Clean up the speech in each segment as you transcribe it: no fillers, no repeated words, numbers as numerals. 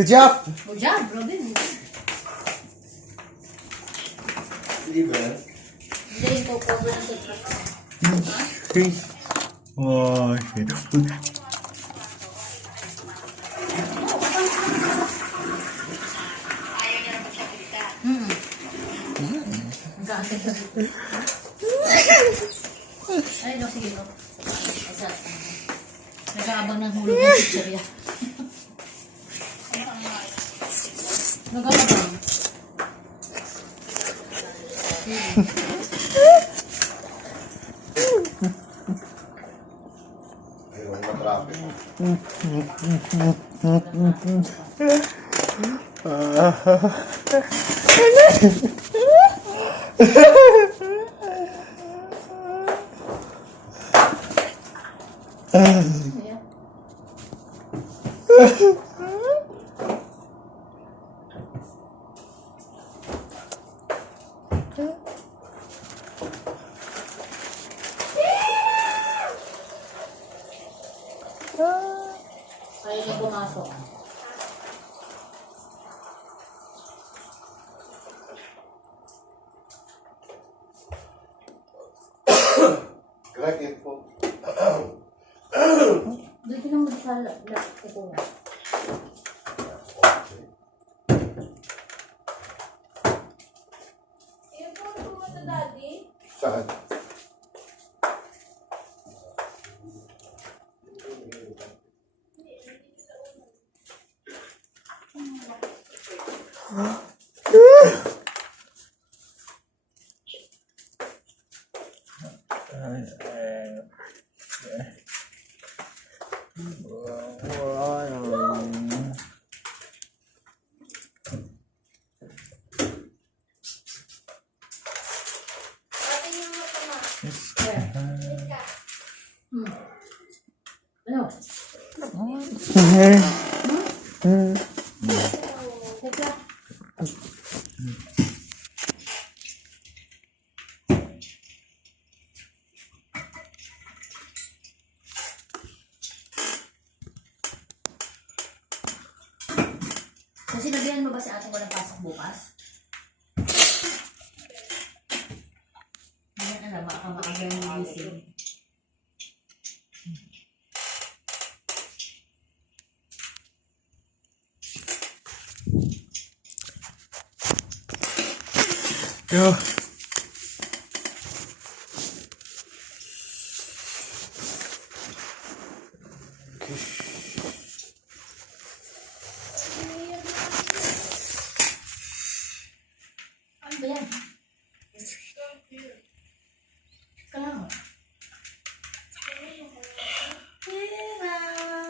Good job! Good job, Robin. Hindi ba? Hindi, yung cover na sa truck. Hey. Oh, shit. Ay, no, sige, no. Nag-aabang ng hulog ng pizzeria. Nag-aabang. Ayun, matrapik. Ayaw niya pumasok. Correct info. Dito lang magsala. Ito na. Yung po na pumunta, Daddy? Saan? Ano? Teka. Kasi nabihan mo ba si ate walang pasok bukas? Ngayon alam, baka maaga yung gising. Yo. Ano ba yan? Kailangan.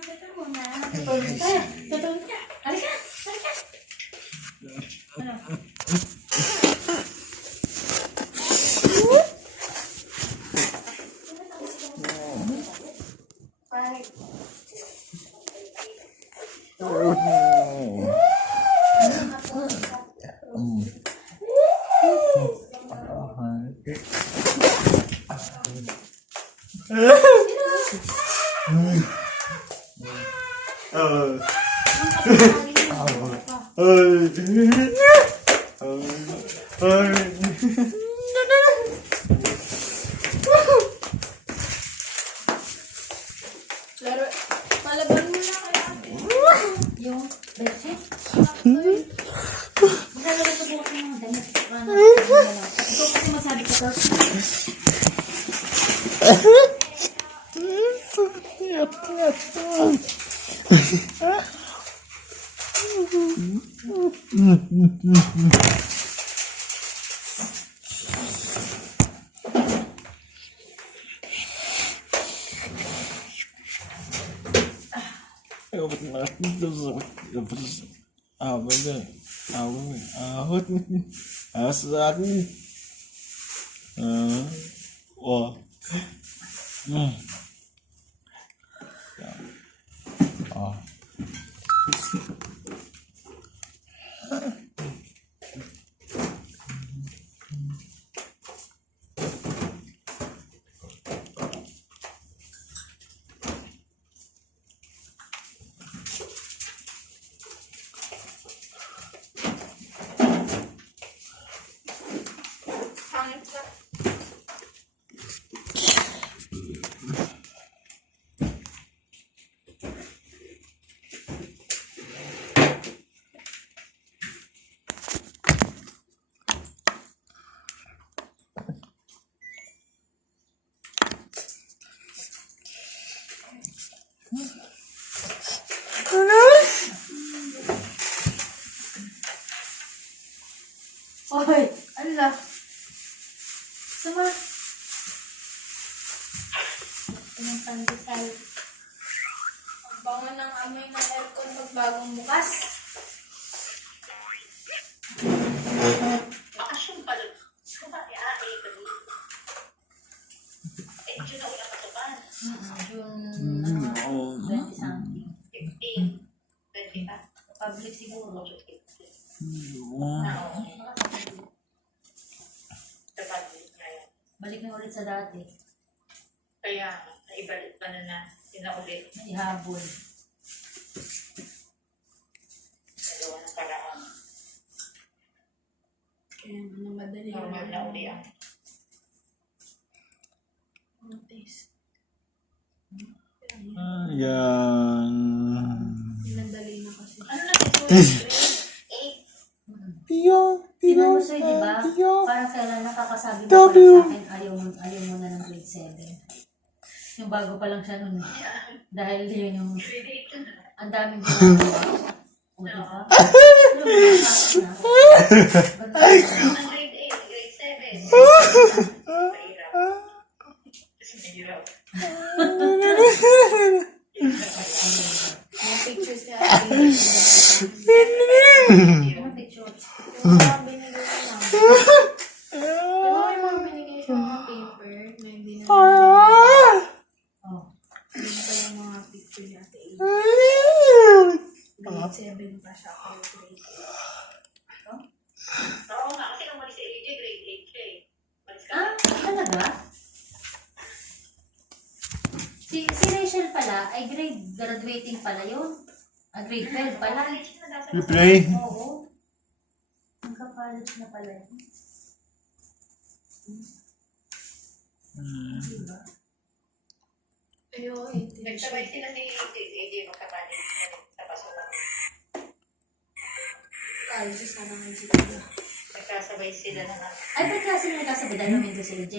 Teka muna. Tutulog ka. Tutulog ka. Halika. Halika. Ano? Laro, palaban mo na kaya yung bedsheet. Maglalaro sa bukas ng mga damit. Ikaw kasi masabi ko to. Oy, ala. Sama. Ang pandesal. Ang bango ng amoy ng aircon pag bagong bukas. Bakasyon pa doon. Kumari, Diyan na una katuban. June 20 something. 15. 20 pa. Public siguro. Balik na ulit sa dati. Kaya, naibalik pa na sinaulit. Ihabol. Nagawa ng paraan. Kaya madali Normal na uli ang taste. Ayan. Pinandali na kasi. ano na si Tingnan mo sir, di ba? Parang kailan nakakasabi mo W. parang sa akin, ayaw mo na ng grade 7. Yung bago pa lang siya nun. Dahil yun yung, ang daming ginagawa. O, di ba? Ang grade 8, grade 7. Mahirap. Kasi mahirap. Mga pictures niya. Mga pictures. Yung mga binigay ko lang. Yung mga binigay siya mga paper na hindi na oh. Hindi pa yung mga picture niya sa grade 7 pa siya ako grade 8. Oo nga, kasi umalis si AJ, grade 8 siya eh. Umalis ka. Ah, talaga? Si Rachel pala, ay graduating pala yun. Grade 12 pala. You play? Oo. Magka-college na pala yun. Diba? Ayun, Nagsabay sila ni AJ magkapalit sa pasukan. college sana ngayon sila. Nagkasabay sila na nga. Ay, ba't kasi nagkasabay dahil namin si AJ?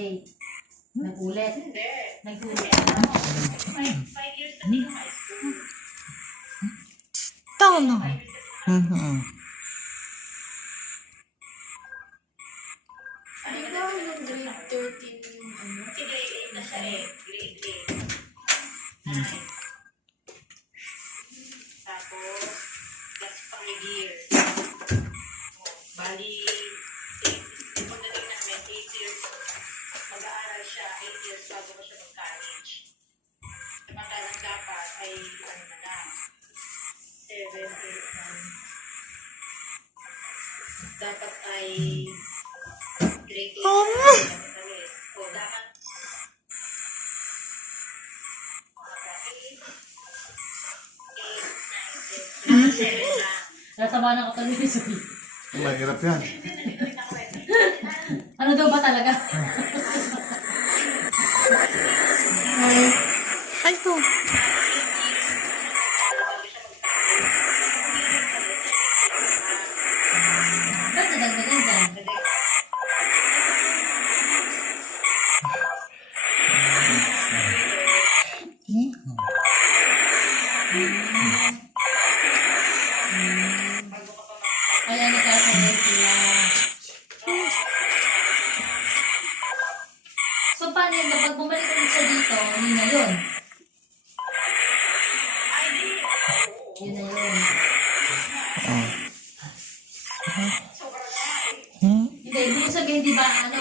Nagulit. Hindi. Nagulit. 5 years na din yung high school. Tama. Ay, ikaw yung grade 13 yung ano? Kasi grade 8 na siya eh. Grade 8. 9. Tapos, that's 5 years. Bali, pagdating namin, 8 years. Mag-aaral siya, 8 years bago ko siya mag-college. Samantalang dapat ay, ano na na, 7, 8, 9. Dapat ay grade 8 o dapat Natama na ako tuloy sa Mahirap yan. Ano daw ba talaga? Ay po. Ba't nadagdagan dyan? Ay, ano ka sa sila? So, paano yun? Kapag bumalik ulit siya dito, yun na yun. Yun na yun. Hindi, ibig sabihin, di ba, ano,